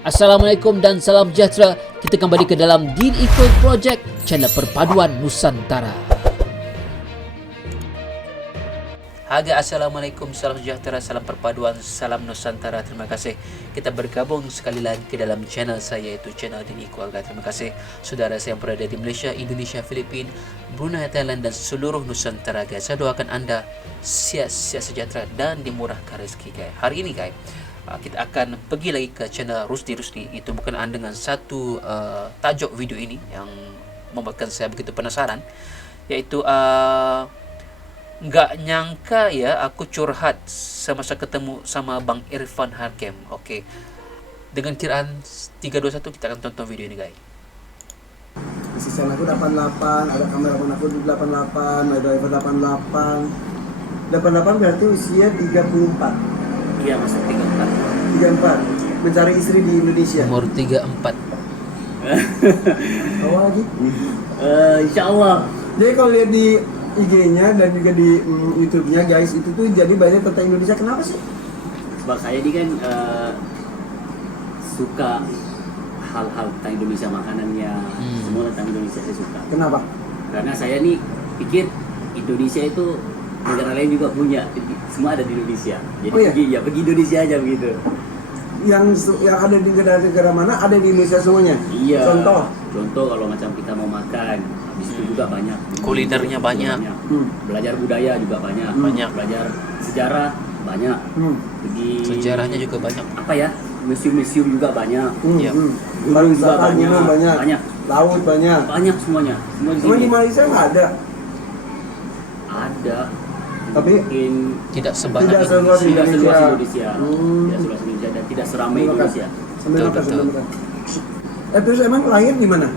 Assalamualaikum dan salam sejahtera. Kita kembali ke dalam Deen Equal Project, channel perpaduan Nusantara. Haga, Assalamualaikum, salam sejahtera, salam perpaduan, salam Nusantara. Terima kasih kita bergabung sekali lagi ke dalam channel saya, yaitu channel Deen Equal. Terima kasih saudara saya yang berada di Malaysia, Indonesia, Filipina, Brunei, Thailand dan seluruh Nusantara guys. Saya doakan anda sihat-sihat sejahtera dan dimurahkan rezeki guys. Hari ini guys, kita akan pergi lagi ke channel Rusdi. Itu berkenaan dengan satu tajuk video ini yang membuatkan saya begitu penasaran, yaitu nggak nyangka ya aku curhat semasa ketemu sama Bang Irfan Hakim. Oke, dengan kiraan 321 kita akan tonton video ini guys. Sisi aku 88, ada kameramen aku 88, ada driver 88. 88 berarti usia 34. Iya, masih 34. 34. Mencari istri di Indonesia. Umur 34. Awal lagi? Insya Allah. Jadi kalau lihat di IG-nya dan juga di YouTube-nya guys, itu tuh jadi banyak tentang Indonesia. Kenapa sih? Sebab saya ini kan suka hal-hal tentang Indonesia, makanannya, semua tentang Indonesia saya suka. Kenapa? Karena saya nih pikir Indonesia itu negara lain juga punya, semua ada di Indonesia. Jadi Oh, iya? pergi Indonesia aja begitu. Yang ada di negara-negara mana ada di Indonesia semuanya? Iya. Contoh kalau macam kita mau makan, di situ juga banyak. Kulinernya banyak. Belajar budaya juga banyak. Banyak. Belajar sejarah banyak. Pergi Sejarahnya juga banyak. apa ya? Museum-museum juga banyak. Iya. Gunung juga banyak. banyak. Laut banyak. Banyak semuanya. Semua di Cuma sini. di Malaysia nggak ada. Ada. Tapi Mungkin Tidak sebanyak tidak ini. seluas tidak seluas Indonesia. Indonesia. Tidak seluas Indonesia dan tidak seramai Sambil makan. Indonesia. Sambil makan, Betul, sambil makan. Terus emang lahir di mana?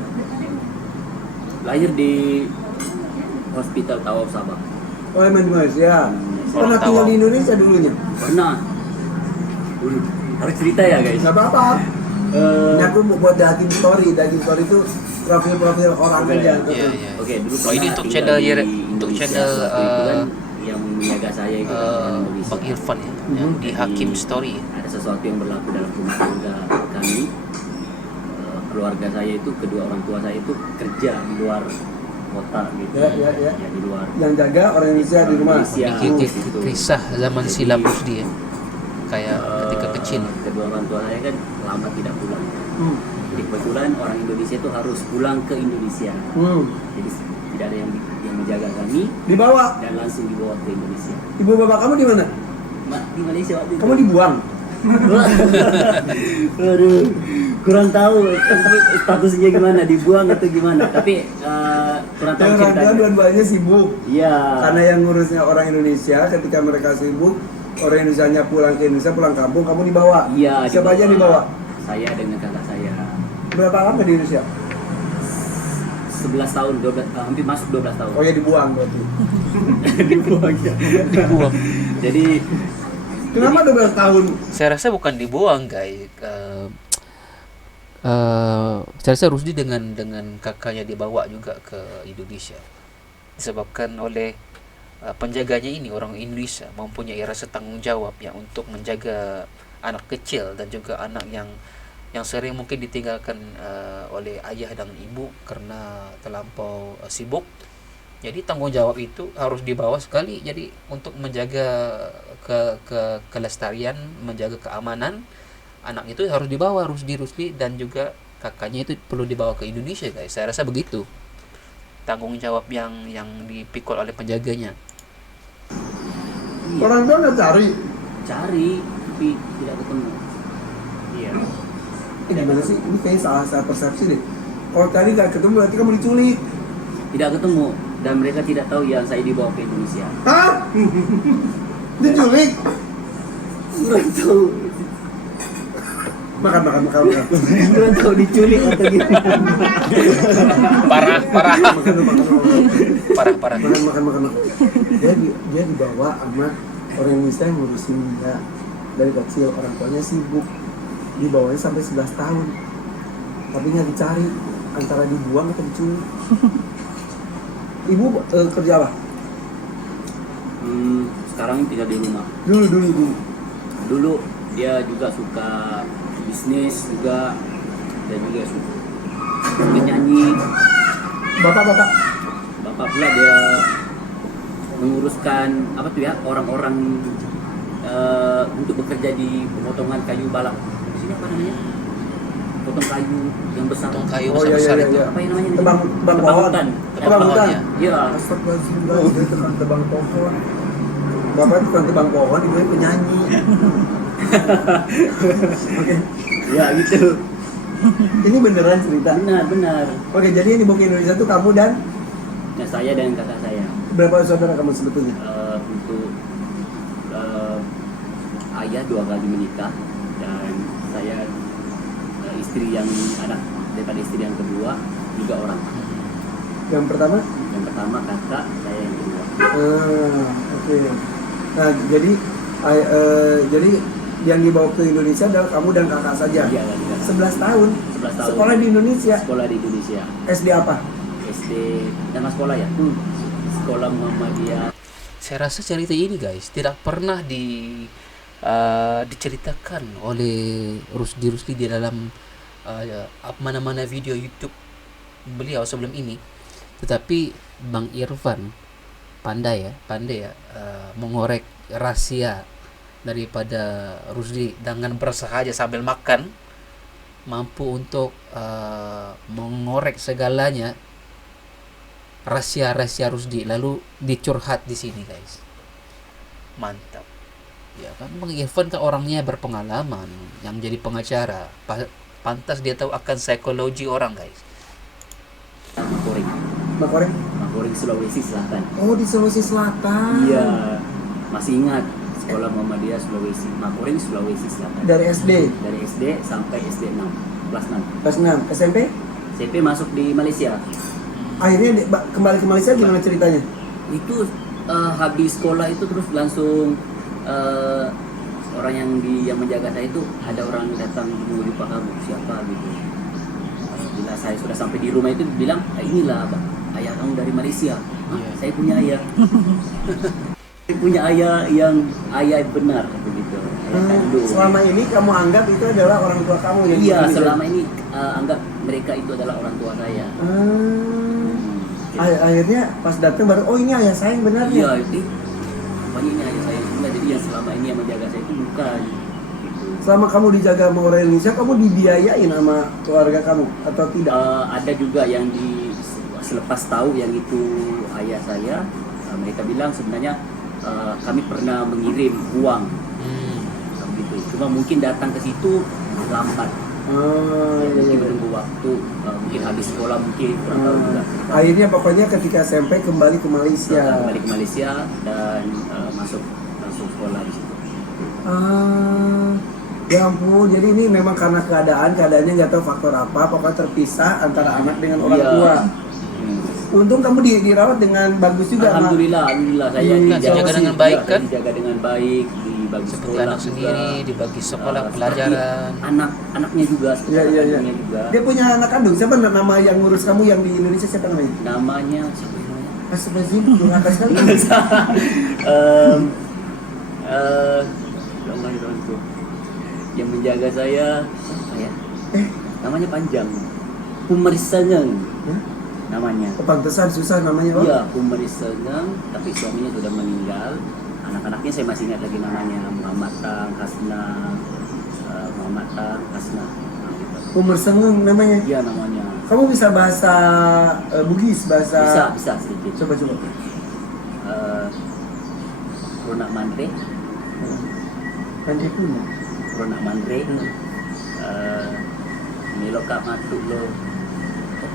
Lahir di Hospital Tawaf Sabah. Oh, emang di Malaysia. Pernah Orang tinggal Tawau. di Indonesia dulunya? Pernah. Harus cerita ya guys. Nggak apa-apa. Ini aku mau buat daging story. Daging story itu profil-profil orang Oke. aja. Iya, iya. Oke, dulu Oh, ini pernah untuk tinggal channel di untuk Indonesia. channel Waktu itu kan yang menjaga saya itu orang Indonesia. Bang Irfan ya, yang di Hakim Story. Ada sesuatu yang berlaku dalam rumah tangga kami. Keluarga saya itu, kedua orang tua saya itu kerja di luar kota gitu. Ya. Ya, di luar. Yang jaga orang Indonesia di rumah. Indonesia. Ini kisah zaman silam Rusdi ya, kayak ketika kecil. Kedua orang tua saya kan lama tidak pulang. Jadi kebetulan orang Indonesia itu harus pulang ke Indonesia. Jadi tidak ada yang menjaga kami Dibawa. dan langsung dibawa ke Indonesia. Ibu bapak kamu di mana? Di Malaysia waktu itu. Kamu dibuang. Aduh, kurang tahu statusnya gimana, dibuang atau gimana. Tapi kurang tahu Yang orang ceritanya. dua-duanya sibuk. Iya. Karena yang ngurusnya orang Indonesia, ketika mereka sibuk, orang Indonesianya pulang ke Indonesia, pulang kampung, kamu dibawa. Iya. Siapa aja dibawa? Saya dengan kakak saya. Berapa lama di Indonesia? 11 tahun, 12, hampir masuk 12 tahun. Oh ya dibuang berarti. Dibuang ya. Dibuang. Jadi Kenapa 12 tahun? Saya rasa bukan dibuang guys. Saya rasa Rusdi dengan kakaknya dibawa juga ke Indonesia disebabkan oleh penjaganya ini orang Indonesia mempunyai rasa tanggung jawab ya untuk menjaga anak kecil dan juga anak yang sering mungkin ditinggalkan oleh ayah dan ibu karena terlampau sibuk. Jadi tanggung jawab itu harus dibawa sekali. Jadi untuk menjaga kelestarian, menjaga keamanan anak itu harus dibawa Rusdi dan juga kakaknya itu perlu dibawa ke Indonesia guys. Saya rasa begitu. Tanggung jawab yang dipikul oleh penjaganya. Orang tua nggak cari. tapi tidak ketemu. Iya. Gimana sih? Ini kayaknya salah persepsi deh. Kalau tadi nggak ketemu berarti kamu diculik. Tidak ketemu dan mereka tidak tahu yang saya dibawa ke Indonesia. Hah? Diculik? Kurang tahu. Makan. Kurang tahu diculik atau gimana. Parah. Parah. Makan. Dia dibawa sama orang Indonesia yang ngurusin dia dari kecil. Orang tuanya sibuk. Dibawanya sampai 11 tahun. Tapi nggak dicari antara dibuang atau diculik. Ibu kerja apa? Sekarang tinggal di rumah. Dulu. Dulu dia juga suka bisnis juga, dan juga suka nyanyi. Bapak Bapak pula dia menguruskan apa tuh ya, orang-orang untuk bekerja di pemotongan kayu balak. Di sini apa namanya? Potong kayu yang besar. Potong kayu Oh, iya, besar-besar iya, itu. iya. Apa yang namanya? Tebang pohon. hutan. Tebang hutan. Iya. Astagfirullahaladzim, dia tukang tebang pohon. Bapak tukang tebang pohon, ibu penyanyi. Oke, Ya gitu. ini beneran cerita. Benar. Oke, jadi yang dibawa ke Indonesia tuh kamu dan Nah, saya dan kakak saya. berapa saudara kamu sebetulnya? Untuk ayah 2 kali menikah, dan saya istri yang anak daripada istri yang kedua juga orang. Yang pertama? Yang pertama kakak, saya yang kedua. Oke. Nah, jadi yang dibawa ke Indonesia adalah kamu dan kakak saja. Iya, kakak. 11 tahun. 11 tahun. Sekolah di Indonesia. Sekolah di Indonesia. SD apa? SD, nama sekolah ya? Sekolah Muhammadiyah. Saya rasa cerita ini guys tidak pernah diceritakan oleh Rusdi di dalam mana-mana video YouTube beliau sebelum ini. Tetapi Bang Irfan pandai ya mengorek rahasia daripada Rusdi dengan bersahaja sambil makan, mampu untuk mengorek segalanya rahasia Rusdi lalu dicurhat di sini guys. Mantap. Ya kan Bang Irfan kan orangnya berpengalaman yang jadi pengacara. Pantas dia tahu akan psikologi orang guys. Makoreng. Sulawesi Selatan. Oh, di Sulawesi Selatan. Iya, masih ingat sekolah Muhammadiyah Sulawesi, Makoreng Sulawesi Selatan. Dari SD. Dari SD sampai SD 6, kelas 6. Kelas 6. SMP? SMP masuk di Malaysia. Akhirnya kembali ke Malaysia gimana ceritanya? Itu habis sekolah itu terus langsung orang yang menjaga saya itu, ada orang datang mau jumpa kamu, siapa gitu. Bila saya sudah sampai di rumah itu bilang, inilah ayah kamu dari Malaysia. Saya punya ayah. Saya punya ayah yang ayah benar begitu. Ayah kandung. Selama ini kamu anggap itu adalah orang tua kamu yang Iya, di Indonesia? selama ini anggap mereka itu adalah orang tua saya. Akhirnya pas datang baru, oh ini ayah saya yang benarnya. Iya, itu pokoknya ini ayah saya juga. Jadi yang selama ini yang menjaga saya itu bukan gitu. Selama kamu dijaga sama orang Indonesia, kamu dibiayain sama keluarga kamu atau tidak? Ada juga yang selepas tahu yang itu ayah saya, mereka bilang sebenarnya kami pernah mengirim uang gitu. Cuma mungkin datang ke situ lambat. Mungkin menunggu waktu, mungkin habis sekolah mungkin kurang tahu juga. Akhirnya pokoknya ketika SMP kembali ke Malaysia. Kembali ke Malaysia dan masuk sekolah di situ. Ya ampun, jadi ini memang karena keadaannya nggak tahu faktor apa, pokoknya terpisah antara anak dengan orang Iya. tua. Untung kamu dirawat dengan bagus juga. Alhamdulillah saya dijaga dengan baik kan? Dijaga dengan baik, dibagi Seperti sekolah anak sendiri, dibagi sekolah seperti pelajaran. anaknya juga, seperti Iya. anaknya juga. Dia punya anak kandung. Siapa nama yang ngurus kamu yang di Indonesia, siapa namanya? Namanya siapa namanya? Astagfirullahaladzim, durhaka sekali. Yang menjaga saya apa ya? Namanya panjang. Pumeriseneng namanya. Pantesan susah namanya, Pak. Iya, Pumeriseneng, tapi suaminya sudah meninggal. Anak-anaknya saya masih ingat lagi namanya, Muhammad Tang, Hasna, Nah, gitu. Umur sengeng namanya. Iya namanya. Kamu bisa bahasa Bugis, bahasa Bisa sedikit. Coba. Ronak Mandre, Pantai punya. Ronak Mandre, Meloka Matulo,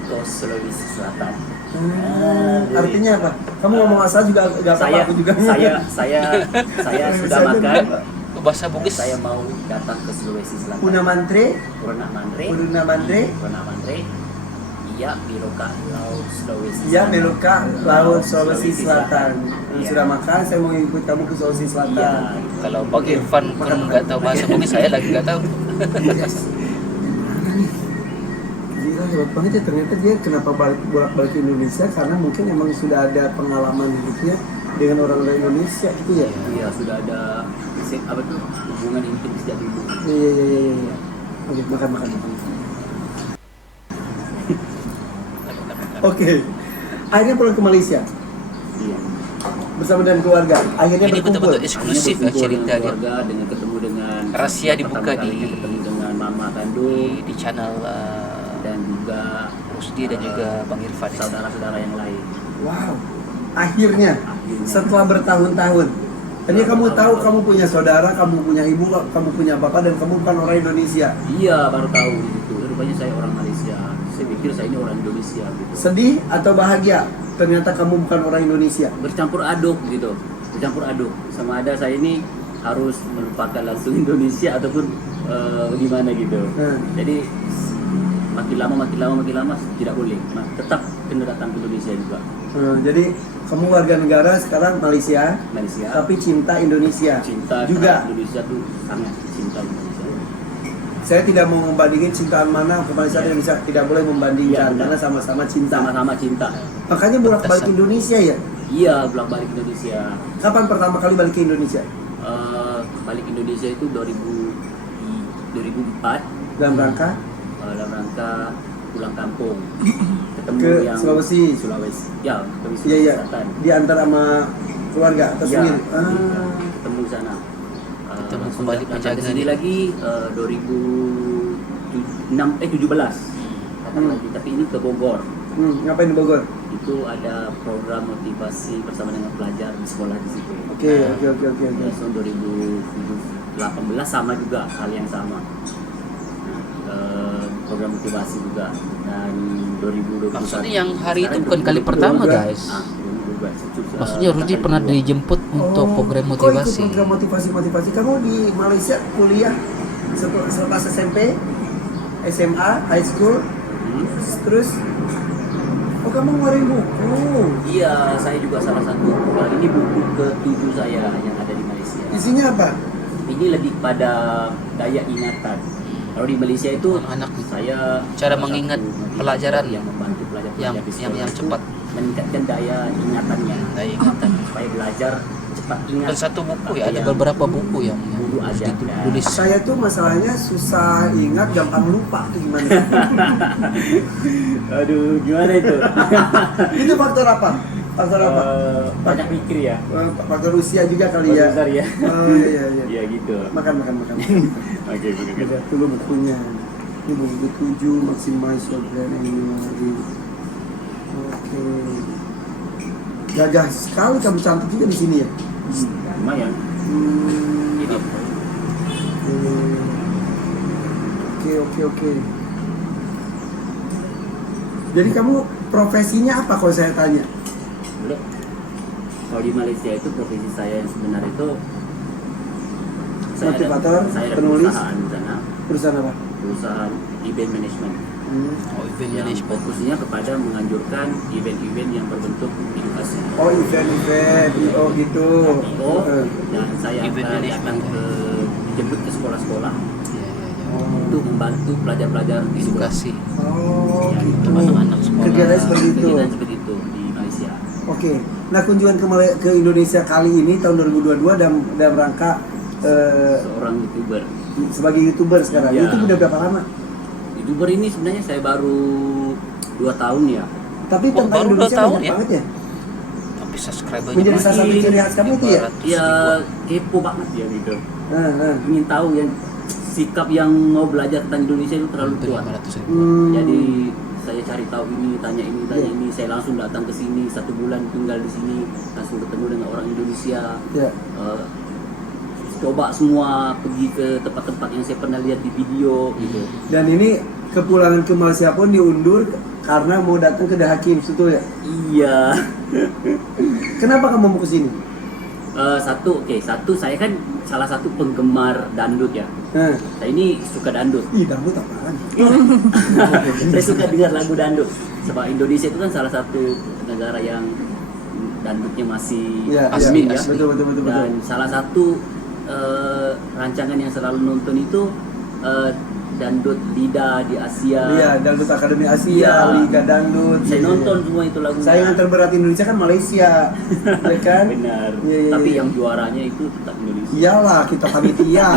Kos Sulawesi Selatan. Artinya apa? Kamu ngomong asal juga gak apa-apa, aku juga. Saya sudah makan. Bahasa Bugis. Saya mau datang ke Sulawesi Selatan. Puna Mantre, Ronak Mandre. Puna Mantre. Ronak Mandre. Iya, Meloka Laut Sulawesi. Iya, Selatan. Meloka Laut Sulawesi Selatan. Iya. Sudah makan, saya mau ikut kamu ke Sulawesi Selatan. Iya. Kalau Bang Irfan pun nggak tahu bahasa Bugis, saya lagi nggak tahu. Yes. Gila, hebat banget ya, ternyata dia kenapa bolak-balik ke Indonesia karena mungkin emang sudah ada pengalaman hidupnya dengan orang-orang Indonesia itu ya. Iya, sudah ada hubungan intim sejak dulu. Iya. Oke, makan. Oke. Akhirnya pulang ke Malaysia Iya. bersama dengan keluarga. Akhirnya Ini berkumpul. betul-betul eksklusif ya Berkumpul cerita dengan dia keluarga, dengan ketemu dengan Rahasia dibuka pertama kalinya di- ketemu dengan mama kandung di channel dan juga Rusdi dan juga Bang Irfan. saudara-saudara yang lain. Wow. Akhirnya Akhirnya. setelah bertahun-tahun. Tadi kamu tahu kamu punya saudara, kamu punya ibu, kamu punya bapak, dan kamu bukan orang Indonesia. Iya, baru tahu gitu. Rupanya saya orang Malaysia. Saya pikir saya ini orang Indonesia gitu. Sedih atau bahagia? Ternyata kamu bukan orang Indonesia. Bercampur aduk gitu. Bercampur aduk. Sama ada saya ini harus melupakan langsung Indonesia ataupun gimana gitu. Jadi makin lama tidak boleh. Tetap kena datang ke Indonesia juga. Jadi kamu warga negara sekarang Malaysia, Malaysia. tapi cinta Indonesia. Cinta juga. terhadap Indonesia tuh sangat cinta Indonesia. Saya tidak mau membandingin cintaan mana ke Malaysia dan Indonesia, tidak boleh membandingkan Iya, karena sama-sama cinta. Sama-sama cinta. Makanya bolak-balik Indonesia ya. Iya, bolak-balik Indonesia. Kapan pertama kali balik ke Indonesia? Balik Indonesia itu 2004 Dalam rangka dalam rangka pulang kampung ketemu ke yang Sulawesi. Ya, ke Sulawesi Iya. Selatan. Diantar sama keluarga atau Ya, sendiri? ketemu di sana. Ketemu Langsung kembali datang penjagaan ke sini ini. lagi 2017 datang lagi, tapi ini ke Bogor. Ngapain di Bogor? Itu ada program motivasi bersama dengan pelajar di sekolah di situ. Oke. Tahun 2018 sama juga hal yang sama. Program motivasi juga, dan 2021. Maksudnya yang hari itu Sekarang bukan kali 2022. pertama guys. 2022. Maksudnya Rusdi pernah dijemput untuk program Kok ikut motivasi. program motivasi? Kamu di Malaysia kuliah selepas SMP, SMA, high school, terus kamu ngeluarin buku. Iya, saya juga salah satu. Ini buku ke-7 saya yang ada di Malaysia. Isinya apa? Ini lebih pada daya ingatan. Kalau di Malaysia itu Anak saya cara salah mengingat satu motivator pelajaran yang membantu pelajar-pelajar yang di sekolah yang itu cepat. meningkatkan daya ingatannya. Daya ingatan. Supaya belajar cepat ingat. Dan satu buku ya, ada Yang beberapa buku yang dulu harus ada. ditulis. Saya tuh masalahnya susah ingat, gampang lupa tuh gimana? Aduh, gimana itu? Itu faktor apa? Faktor apa? Banyak mikir ya. Faktor usia juga kali ya. Besar ya. Oh iya. Iya gitu. Makan. Oke. Lihat dulu bukunya. Ini buku 7, Maximize Your Brand and Memory. Oke. Gagah sekali, kamu cantik juga di sini ya. Lumayan. Hmm, Ini Oke. Jadi kamu profesinya apa kalau saya tanya? Boleh. Kalau di Malaysia itu profesi saya yang sebenarnya itu Motivator, saya ada penulis. perusahaan di sana, Perusahaan apa? perusahaan event management. Oh, event Yang management. fokusnya kepada menganjurkan event-event yang berbentuk edukasi. Oh, event. Oh gitu. Oh, Eh. dan saya Event akan management. dijemput ke sekolah-sekolah Iya. untuk membantu pelajar-pelajar di sekolah. Edukasi. Oh Ya, gitu. anak-anak sekolah. Kegiatan seperti itu. Kegiatan seperti itu di Malaysia. Oke. Nah, kunjungan ke Indonesia kali ini tahun 2022 dalam rangka Seorang YouTuber. sebagai YouTuber sekarang. Ya. YouTube udah berapa lama? YouTuber ini sebenarnya saya baru 2 tahun ya. Tapi Oh, tentang baru 2 Indonesia tahun banyak ya? banget ya. Tapi subscribernya Menjadi salah satu ciri khas kamu itu ya? 200 Ya ribuan. kepo banget ya gitu. Nah. Ingin tahu yang sikap yang mau belajar tentang Indonesia itu terlalu Hampir kuat. 500 ribu. Jadi saya cari tahu ini, tanya ini, Iya. Saya langsung datang ke sini 1 bulan tinggal di sini, langsung ketemu dengan orang Indonesia. Ya. Coba semua pergi ke tempat-tempat yang saya pernah lihat di video gitu. Dan ini kepulangan ke Malaysia pun diundur karena mau datang ke The Hakim situ ya. Iya. Kenapa kamu mau ke sini? Satu saya kan salah satu penggemar dangdut ya. Nah. Saya ini suka dangdut. Ih, dangdut apaan? Saya suka dengar lagu dangdut. Sebab Indonesia itu kan salah satu negara yang dangdutnya masih Iya, asli iya. ya. Betul. Dan salah satu rancangan yang selalu nonton itu Dangdut Lida di Asia. Iya, Dangdut Akademi Asia, Iya. Liga Dangdut. Saya Iya. nonton semua itu lagunya. Saingan terberat Indonesia kan Malaysia, ya kan? Benar. Iya, iya, Tapi iya. yang juaranya itu tetap Indonesia. Iyalah, kita panitia.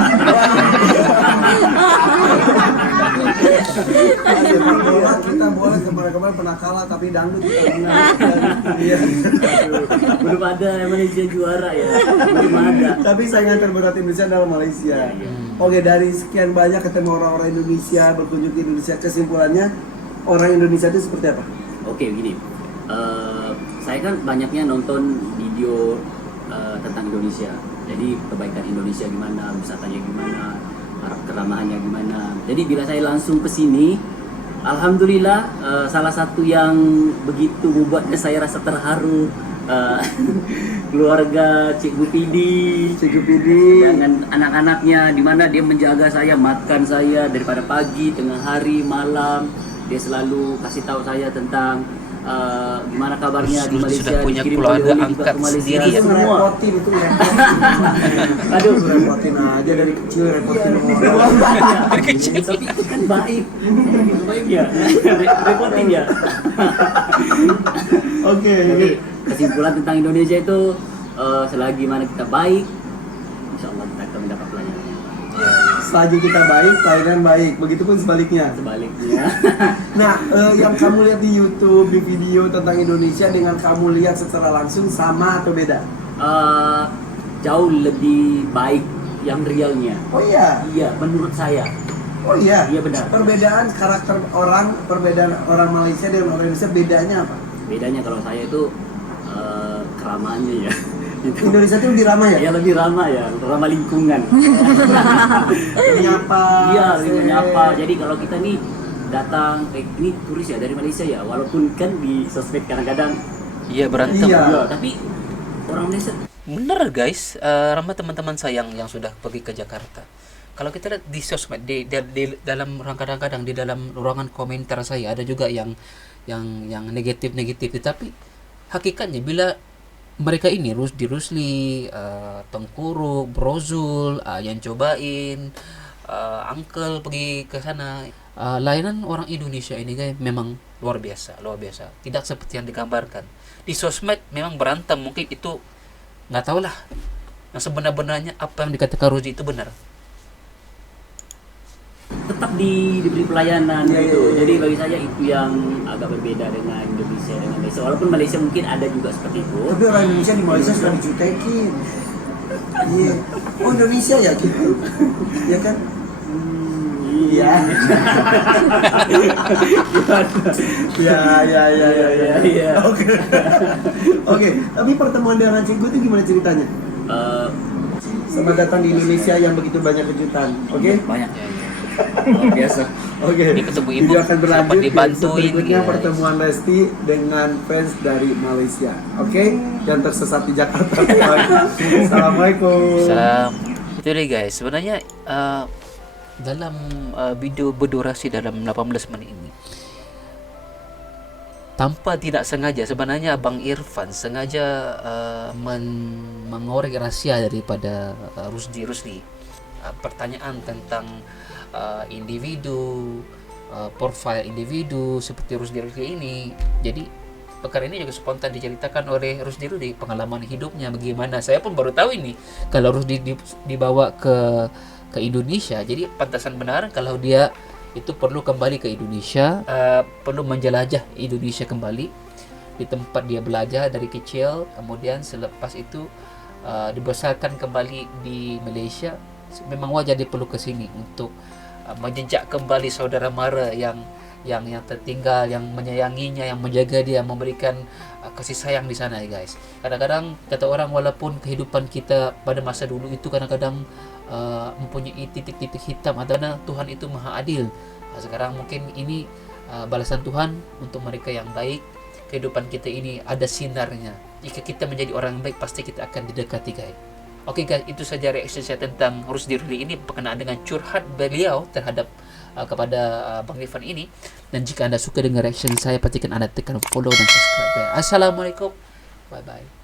kita bola kemarin-kemarin pernah kalah tapi dangdut kita menang. Iya. Belum ada yang Malaysia juara ya. Belum ada. Tapi saingan terberat Indonesia adalah Malaysia. Iya. Oke, dari sekian banyak ketemu orang-orang Indonesia, berkunjung ke Indonesia, kesimpulannya orang Indonesia itu seperti apa? Oke, begini. Saya kan banyaknya nonton video tentang Indonesia. Jadi kebaikan Indonesia gimana, wisatanya gimana, keramahannya gimana. Jadi bila saya langsung ke sini, alhamdulillah salah satu yang begitu membuatnya saya rasa terharu, keluarga Cikgu Pidi. Cikgu Pidi. Dengan anak-anaknya, di mana dia menjaga saya, makan saya daripada pagi, tengah hari, malam. Dia selalu kasih tahu saya tentang gimana kabarnya di Malaysia. Sudah punya dikirim keluarga oleh-oleh juga angkat ke Malaysia. sendiri ya? Itu Semua. ngerepotin, itu ngerepotin. Aduh, Repotin aja dari kecil, repotin orang. tapi itu kan baik. Baik ya. Repotin ya. Oke. Jadi kesimpulan tentang Indonesia itu selagi mana kita baik, insya Allah kita akan mendapat pelajaran. Selagi kita baik, Thailand baik. Begitupun sebaliknya. Sebaliknya. Nah, yang kamu lihat di YouTube, di video tentang Indonesia dengan kamu lihat secara langsung sama atau beda? Jauh lebih baik yang realnya. Oh iya. Iya, menurut saya. Oh iya. Iya, benar. Perbedaan karakter orang, perbedaan orang Malaysia dengan orang Indonesia bedanya apa? Bedanya kalau saya itu keramahannya ya. Itu. Indonesia itu lebih ramah ya? Ya lebih ramah ya, ramah lingkungan. Menyapa. Iya, lebih menyapa. Jadi kalau kita nih datang, ini turis ya dari Malaysia ya, walaupun kan di sosmed kadang-kadang Iya, berantem. Iya. ya, tapi orang Malaysia Bener guys, ramai teman-teman saya yang sudah pergi ke Jakarta. Kalau kita lihat di sosmed, di dalam kadang-kadang di dalam ruangan komentar saya ada juga yang negatif, tetapi hakikatnya bila mereka ini Rusdi Rusli, Tengkuru, Brozul, yang cobain, Uncle pergi ke sana. Layanan orang Indonesia ini guys memang luar biasa. Tidak seperti yang digambarkan. Di sosmed memang berantem, mungkin itu nggak tahu lah. Yang sebenar-benarnya apa yang dikatakan Rusdi itu benar. tetap diberi pelayanan Iya, gitu. iya, iya. Jadi bagi saya itu yang agak berbeda dengan Indonesia dengan Malaysia. Walaupun Malaysia mungkin ada juga seperti itu. Tapi orang Indonesia di Malaysia sudah dijutekin. Iya. Oh Indonesia ya gitu. Ya kan? Iya. Ya. Oke. Oke, tapi pertemuan dengan Cikgu itu gimana ceritanya? Selamat datang di Indonesia yang begitu banyak kejutan. Oke? Banyak. Ya. Luar biasa. Oke. Ini ketemu ibu, Video akan berlanjut. sempat dibantuin, Berikutnya guys. pertemuan Lesti dengan fans dari Malaysia. Oke? Yang tersesat di Jakarta. Assalamualaikum. Salam. Itu deh guys. Sebenarnya dalam video berdurasi dalam 18 menit ini, tanpa tidak sengaja sebenarnya Bang Irfan sengaja mengorek rahasia daripada Rusdi. Pertanyaan tentang individu, profil individu seperti Rusdi ini. Jadi perkara ini juga spontan diceritakan oleh Rusdi pengalaman hidupnya bagaimana. Saya pun baru tahu ini kalau Rusdi dibawa ke Indonesia. Jadi pantasan benar kalau dia itu perlu kembali ke Indonesia, perlu menjelajah Indonesia kembali di tempat dia belajar dari kecil, kemudian selepas itu dibesarkan kembali di Malaysia. Memang wajar dia perlu ke sini untuk menjejak kembali saudara mara yang tertinggal, yang menyayanginya, yang menjaga dia, memberikan kasih sayang di sana ya guys. Kadang-kadang kata orang walaupun kehidupan kita pada masa dulu itu kadang-kadang mempunyai titik-titik hitam, karena Tuhan itu maha adil. Sekarang mungkin ini balasan Tuhan untuk mereka yang baik. Kehidupan kita ini ada sinarnya. Jika kita menjadi orang yang baik, pasti kita akan didekati guys. Oke guys, itu saja reaksi saya tentang Rusdi ini berkenaan dengan curhat beliau terhadap kepada Bang Irfan ini. Dan jika anda suka dengan reaction saya, pastikan anda tekan follow dan subscribe. Assalamualaikum, bye bye.